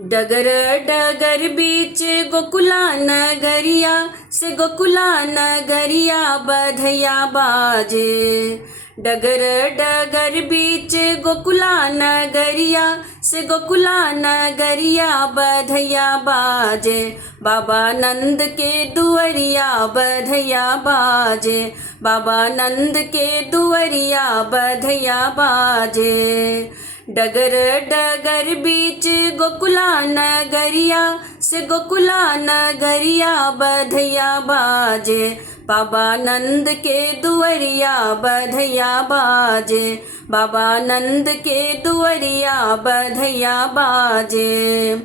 डगर डगर बीच गोकुला नगरिया से गोकुला नगरिया बधैया बाजे। डगर डगर बीच गोकुला नगरिया से गोकुला नगरिया बधैया बाजे। बाबा नंद के दुअरिया बधैया बाजे। बाबा नंद के दुअरिया बधैया बाजे। डगर डगर बीच गोकुला नगरिया से गोकुला नगरिया बधैया बाजे। बाबा नंद के दुअरिया बधैया बाजे। बाबा नंद के दुअरिया बधैया बाजे।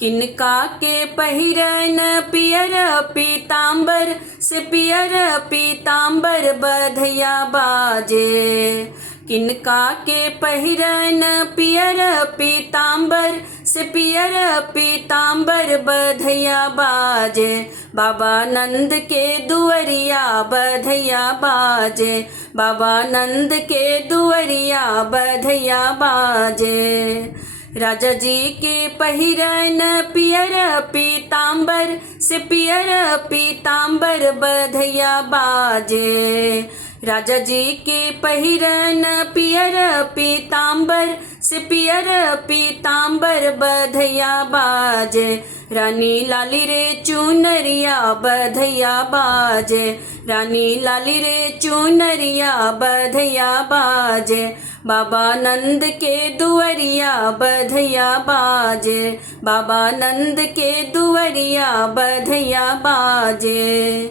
किनका के पहिरन पियर पीतांबर से पियर पीतांबर बधैया बाजे। किनका के पहिरन पियर पीतांबर से पियर पीतांबर बधैया बाजे। बाबा नंद के दुअरिया बधैया बाजे। बाबा नंद के दुअरिया बधैया बाजे। राजा जी के पहिरन पियर पीतांबर से पियर पीतांबर बधैया बाजे। राजा जी के पहिरन पियर पीतांबर से पियर पीतांबर बधैया बाजे। रानी लाली रे चुनरिया बधैया बाजे। रानी लाली रे चुनरिया बधैया बाजे। बाबा नंद के दुअरिया बधैया बाजे। बाबा नंद के दुअरिया बधैया बाजे।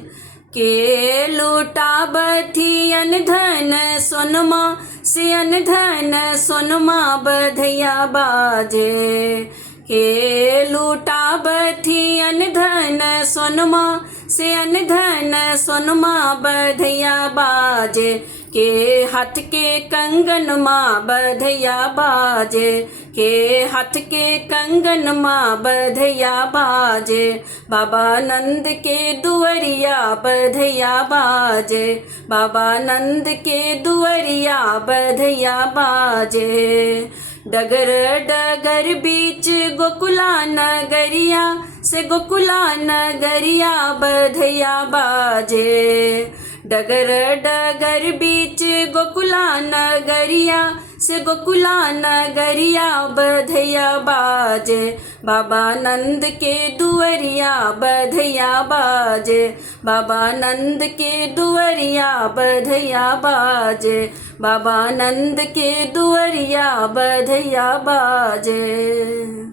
के लूटा बथियन धन सोनमा से अन धन सोनमा बधैया बाजे। के लूटा बथियन धन सोनमा से अन धन सोनमा बधैया बाजे। के हाथ के कंगन माँ बधैया बाजे। के हाथ के कंगन माँ बधैया बाजे। बाबा नंद के दुअरिया बधैया बाजे। बाबा नंद के दुअरिया बधैया बाजे। डगर डगर बीच गोकुला नगरिया से गोकुला नगरिया बधैया बाजे। डगर डगर बीच गोकुला नगरिया से गोकुला नगरिया बधैया बाजे। बाबा नंद के दुअरिया बधैया बाजे। बाबा नंद के दुअरिया बधैया बाजे। बाबा नंद के दुअरिया बधैया बाजे।